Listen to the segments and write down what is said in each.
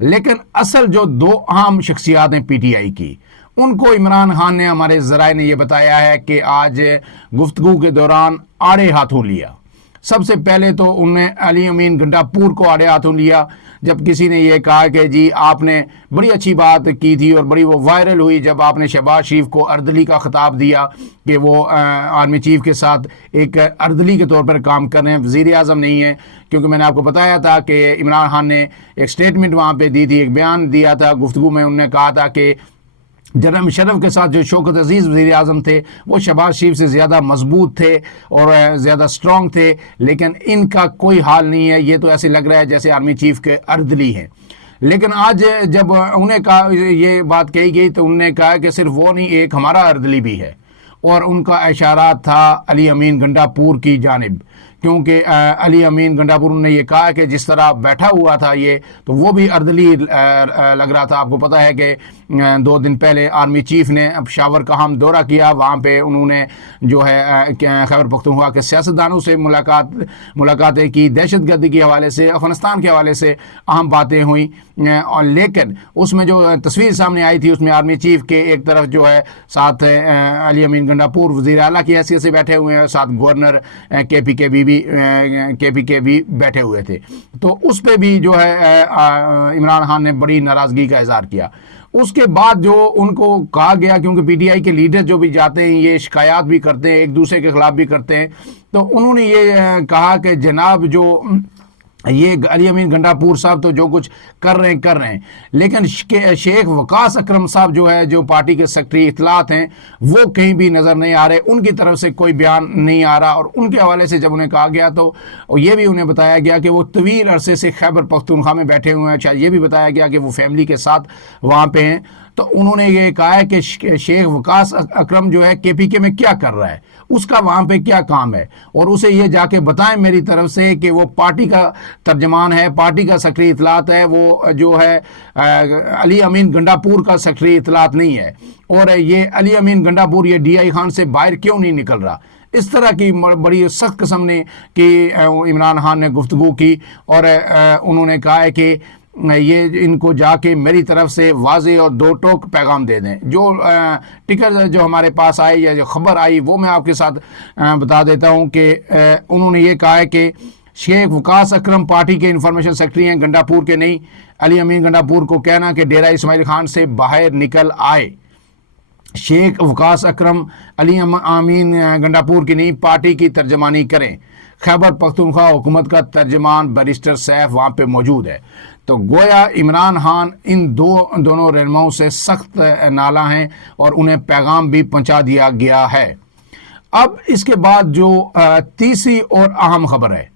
لیکن اصل جو دو اہم شخصیات ہیں پی ٹی آئی کی، ان کو عمران خان نے، ہمارے ذرائع نے یہ بتایا ہے کہ آج گفتگو کے دوران آڑے ہاتھوں لیا۔ سب سے پہلے تو انہوں نے علی امین گنڈا پور کو آڑے ہاتھوں لیا، جب کسی نے یہ کہا کہ جی آپ نے بڑی اچھی بات کی تھی اور بڑی وہ وائرل ہوئی جب آپ نے شہباز شریف کو اردلی کا خطاب دیا کہ وہ آرمی چیف کے ساتھ ایک اردلی کے طور پر کام کر رہے ہیں، وزیر اعظم نہیں ہے، کیونکہ میں نے آپ کو بتایا تھا کہ عمران خان نے ایک سٹیٹمنٹ وہاں پہ دی تھی، ایک بیان دیا تھا گفتگو میں، انہوں نے کہا تھا کہ جنرل مشرف کے ساتھ جو شوکت عزیز وزیر اعظم تھے وہ شہباز شریف سے زیادہ مضبوط تھے اور زیادہ سٹرونگ تھے، لیکن ان کا کوئی حال نہیں ہے، یہ تو ایسے لگ رہا ہے جیسے آرمی چیف کے اردلی ہیں۔ لیکن آج جب انہیں کہا یہ بات کہی گئی تو انہوں نے کہا کہ صرف وہ نہیں، ایک ہمارا اردلی بھی ہے، اور ان کا اشارات تھا علی امین گنڈا پور کی جانب، کیونکہ علی امین گنڈا پور نے یہ کہا کہ جس طرح بیٹھا ہوا تھا یہ تو وہ بھی اردلی لگ رہا تھا۔ آپ کو پتہ ہے کہ 2 دن پہلے آرمی چیف نے پشاور کا ہم دورہ کیا، وہاں پہ انہوں نے جو ہے خیبر پختونخوا کے سیاستدانوں سے ملاقاتیں کی، دہشت گردی کے حوالے سے، افغانستان کے حوالے سے اہم باتیں ہوئیں، اور لیکن اس میں جو تصویر سامنے آئی تھی اس میں آرمی چیف کے ایک طرف جو ہے ساتھ علی امین گنڈا پور وزیر اعلیٰ کی حیثیت سے بیٹھے ہوئے ہیں، ساتھ گورنر کے پی کے بھی بیٹھے ہوئے تھے، تو اس پہ بھی جو ہے عمران خان نے بڑی ناراضگی کا اظہار کیا۔ اس کے بعد جو ان کو کہا گیا، کیونکہ پی ٹی آئی کے لیڈر جو بھی جاتے ہیں یہ شکایات بھی کرتے ہیں، ایک دوسرے کے خلاف بھی کرتے ہیں، تو انہوں نے یہ کہا کہ جناب جو یہ علی امین گنڈا پور صاحب تو جو کچھ کر رہے ہیں، لیکن شیخ وقاص اکرم صاحب جو ہے جو پارٹی کے سیکرٹری اطلاعات ہیں وہ کہیں بھی نظر نہیں آ رہے، ان کی طرف سے کوئی بیان نہیں آ رہا، اور ان کے حوالے سے جب انہیں کہا گیا تو یہ بھی انہیں بتایا گیا کہ وہ طویل عرصے سے خیبر پختونخوا میں بیٹھے ہوئے ہیں، شاید یہ بھی بتایا گیا کہ وہ فیملی کے ساتھ وہاں پہ ہیں، تو انہوں نے یہ کہا ہے کہ شیخ وقاص اکرم جو ہے کے پی کے میں کیا کر رہا ہے، اس کا وہاں پہ کیا کام ہے، اور اسے یہ جا کے بتائیں میری طرف سے کہ وہ پارٹی کا ترجمان ہے، پارٹی کا سیکرٹری اطلاعات ہے، وہ جو ہے علی امین گنڈا پور کا سیکرٹری اطلاعات نہیں ہے، اور یہ علی امین گنڈا پور یہ ڈی آئی خان سے باہر کیوں نہیں نکل رہا۔ اس طرح کی بڑی سخت قسم نے کہ عمران خان نے گفتگو کی، اور انہوں نے کہا ہے کہ یہ ان کو جا کے میری طرف سے واضح اور دو ٹوک پیغام دے دیں۔ جو ٹکر جو ہمارے پاس آئی یا جو خبر آئی وہ میں آپ کے ساتھ بتا دیتا ہوں کہ انہوں نے یہ کہا ہے کہ شیخ وقاص اکرم پارٹی کے انفارمیشن سیکرٹری ہیں، گنڈا پور کے نہیں۔ علی امین گنڈا پور کو کہنا کہ ڈیرہ اسماعیل خان سے باہر نکل آئے۔ شیخ وقاص اکرم علی امین گنڈا پور کی نہیں، پارٹی کی ترجمانی کریں۔ خیبر پختونخوا حکومت کا ترجمان بیرسٹر سیف وہاں پہ موجود ہے۔ تو گویا عمران خان ان دونوں رہنماؤں سے سخت نالاں ہیں اور انہیں پیغام بھی پہنچا دیا گیا ہے۔ اب اس کے بعد جو تیسری اور اہم خبر ہے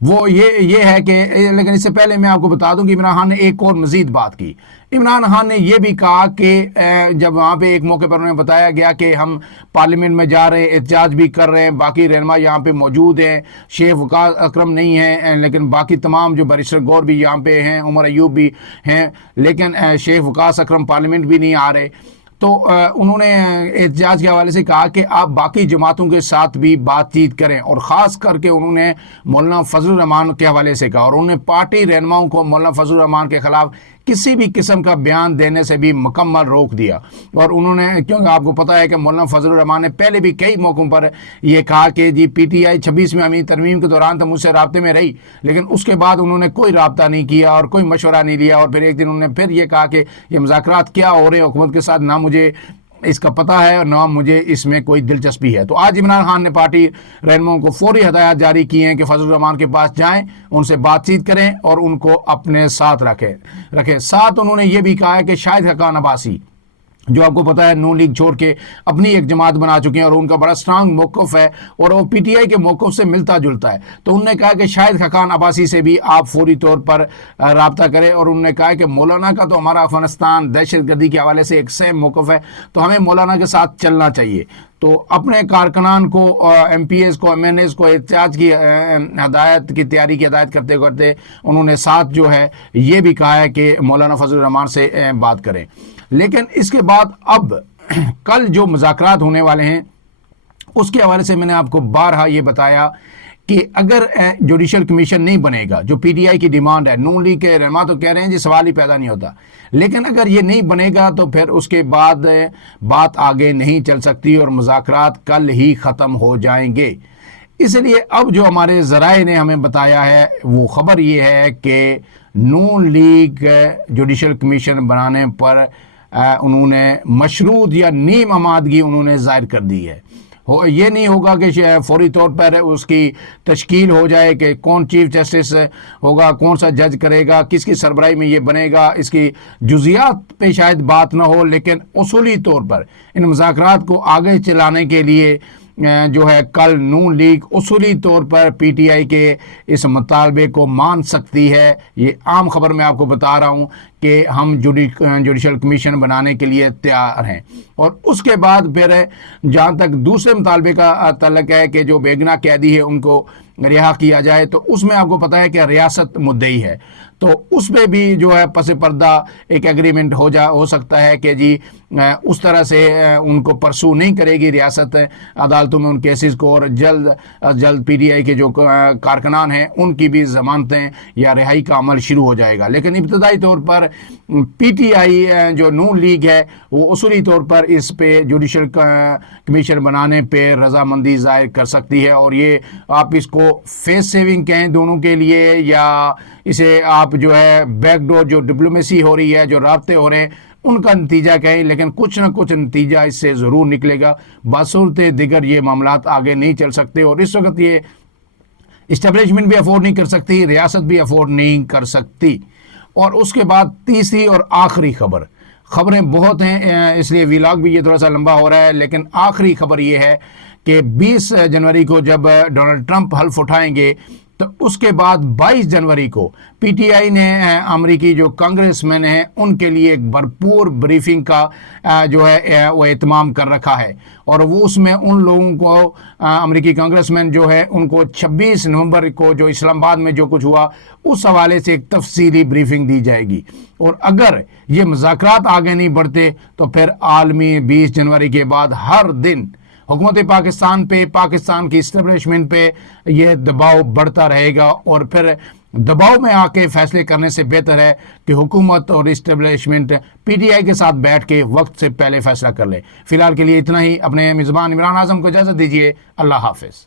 وہ یہ ہے کہ، لیکن اس سے پہلے میں آپ کو بتا دوں کہ عمران خان نے ایک اور مزید بات کی۔ عمران خان نے یہ بھی کہا کہ جب وہاں پہ ایک موقع پر انہیں بتایا گیا کہ ہم پارلیمنٹ میں جا رہے ہیں، احتجاج بھی کر رہے ہیں، باقی رہنما یہاں پہ موجود ہیں، شیخ وقاص اکرم نہیں ہیں، لیکن باقی تمام جو بیرسٹر گور بھی یہاں پہ ہیں، عمر ایوب بھی ہیں، لیکن شیخ وقاص اکرم پارلیمنٹ بھی نہیں آ رہے۔ تو انہوں نے احتجاج کے حوالے سے کہا کہ آپ باقی جماعتوں کے ساتھ بھی بات چیت کریں، اور خاص کر کے انہوں نے مولانا فضل الرحمان کے حوالے سے کہا، اور انہوں نے پارٹی رہنماؤں کو مولانا فضل الرحمان کے خلاف کسی بھی قسم کا بیان دینے سے بھی مکمل روک دیا۔ اور انہوں نے، کیونکہ آپ کو پتہ ہے کہ مولانا فضل الرحمان نے پہلے بھی کئی موقعوں پر یہ کہا کہ جی پی ٹی آئی 26 میں امیر ترمیم کے دوران تو مجھ سے رابطے میں رہی، لیکن اس کے بعد انہوں نے کوئی رابطہ نہیں کیا اور کوئی مشورہ نہیں لیا، اور پھر ایک دن انہوں نے پھر یہ کہا کہ یہ مذاکرات کیا ہو رہے ہیں حکومت کے ساتھ، نہ مجھے اس کا پتہ ہے اور نہ مجھے اس میں کوئی دلچسپی ہے۔ تو آج عمران خان نے پارٹی رہنماؤں کو فوری ہدایات جاری کی ہیں کہ فضل الرحمان کے پاس جائیں، ان سے بات چیت کریں اور ان کو اپنے ساتھ رکھیں۔ ساتھ انہوں نے یہ بھی کہا ہے کہ شاہد حقان عباسی، جو آپ کو پتہ ہے نون لیگ چھوڑ کے اپنی ایک جماعت بنا چکے ہیں اور ان کا بڑا سٹرانگ موقف ہے اور وہ پی ٹی آئی کے موقف سے ملتا جلتا ہے، تو انہوں نے کہا کہ شاہد حقان عباسی سے بھی آپ فوری طور پر رابطہ کریں، اور انہوں نے کہا کہ مولانا کا تو ہمارا افغانستان دہشت گردی کے حوالے سے ایک سیم موقف ہے، تو ہمیں مولانا کے ساتھ چلنا چاہیے۔ تو اپنے کارکنان کو، ایم پی ایز کو، ایم این ایز کو احتجاج کی ہدایت کی تیاری کی ہدایت کرتے کرتے انہوں نے ساتھ جو ہے یہ بھی کہا ہے کہ مولانا فضل الرحمان سے بات کریں۔ لیکن اس کے بعد اب کل جو مذاکرات ہونے والے ہیں اس کے حوالے سے میں نے آپ کو بارہا یہ بتایا کہ اگر جوڈیشل کمیشن نہیں بنے گا، جو پی ٹی آئی کی ڈیمانڈ ہے، نون لیگ کے رہنما تو کہہ رہے ہیں جی سوال ہی پیدا نہیں ہوتا، لیکن اگر یہ نہیں بنے گا تو پھر اس کے بعد بات آگے نہیں چل سکتی اور مذاکرات کل ہی ختم ہو جائیں گے۔ اس لیے اب جو ہمارے ذرائع نے ہمیں بتایا ہے وہ خبر یہ ہے کہ نون لیگ جوڈیشل کمیشن بنانے پر انہوں نے مشروط یا نیم آمادگی انہوں نے ظاہر کر دی ہے۔ یہ نہیں ہوگا کہ فوری طور پر اس کی تشکیل ہو جائے کہ کون چیف جسٹس ہوگا، کون سا جج کرے گا، کس کی سربراہی میں یہ بنے گا، اس کی جزیات پہ شاید بات نہ ہو، لیکن اصولی طور پر ان مذاکرات کو آگے چلانے کے لیے جو ہے کل نون لیگ اصولی طور پر پی ٹی آئی کے اس مطالبے کو مان سکتی ہے۔ یہ عام خبر میں آپ کو بتا رہا ہوں کہ ہم جوڈیشل کمیشن بنانے کے لیے تیار ہیں۔ اور اس کے بعد پھر جہاں تک دوسرے مطالبے کا تعلق ہے کہ جو بیگنہ قیدی ہے ان کو رہا کیا جائے، تو اس میں آپ کو پتہ ہے کہ ریاست مدعی ہے، تو اس پہ بھی جو ہے پس پردہ ایک ایگریمنٹ ہو سکتا ہے کہ جی اس طرح سے ان کو پرسو نہیں کرے گی ریاست عدالتوں میں ان کیسز کو، اور جلد پی ٹی آئی کے جو کارکنان ہیں ان کی بھی ضمانتیں یا رہائی کا عمل شروع ہو جائے گا۔ لیکن ابتدائی طور پر پی ٹی آئی جو نون لیگ ہے وہ اصولی طور پر اس پہ جوڈیشل کمیشن بنانے پہ رضامندی ظاہر کر سکتی ہے، اور یہ آپ اس کو فیس سیونگ کہیں دونوں کے لیے، یا اسے آپ جو ہے بیک ڈور جو ڈپلومیسی ہو رہی ہے، جو رابطے ہو رہے ہیں ان کا نتیجہ کہیں، لیکن کچھ نہ کچھ نتیجہ اس سے ضرور نکلے گا۔ بصورت دیگر یہ معاملات آگے نہیں چل سکتے، اور اس وقت یہ اسٹیبلشمنٹ بھی افورڈ نہیں کر سکتی، ریاست بھی افورڈ نہیں کر سکتی۔ اور اس کے بعد تیسری اور آخری خبریں بہت ہیں، اس لیے ویلاگ بھی یہ تھوڑا سا لمبا ہو رہا ہے، لیکن آخری خبر یہ ہے کہ 20 جنوری کو جب ڈونلڈ ٹرمپ حلف اٹھائیں گے تو اس کے بعد 22 جنوری کو پی ٹی آئی نے امریکی جو کانگریس مین ہیں ان کے لیے ایک بھرپور بریفنگ کا جو ہے وہ اہتمام کر رکھا ہے، اور وہ اس میں ان لوگوں کو امریکی کانگریس مین جو ہے ان کو 26 نومبر کو جو اسلام آباد میں جو کچھ ہوا اس حوالے سے ایک تفصیلی بریفنگ دی جائے گی، اور اگر یہ مذاکرات آگے نہیں بڑھتے تو پھر عالمی 20 جنوری کے بعد ہر دن حکومت پاکستان پہ، پاکستان کی اسٹیبلشمنٹ پہ یہ دباؤ بڑھتا رہے گا، اور پھر دباؤ میں آ کے فیصلے کرنے سے بہتر ہے کہ حکومت اور اسٹیبلشمنٹ پی ٹی آئی کے ساتھ بیٹھ کے وقت سے پہلے فیصلہ کر لے۔ فی الحال کے لیے اتنا ہی، اپنے میزبان عمران اعظم کو اجازت دیجیے، اللہ حافظ۔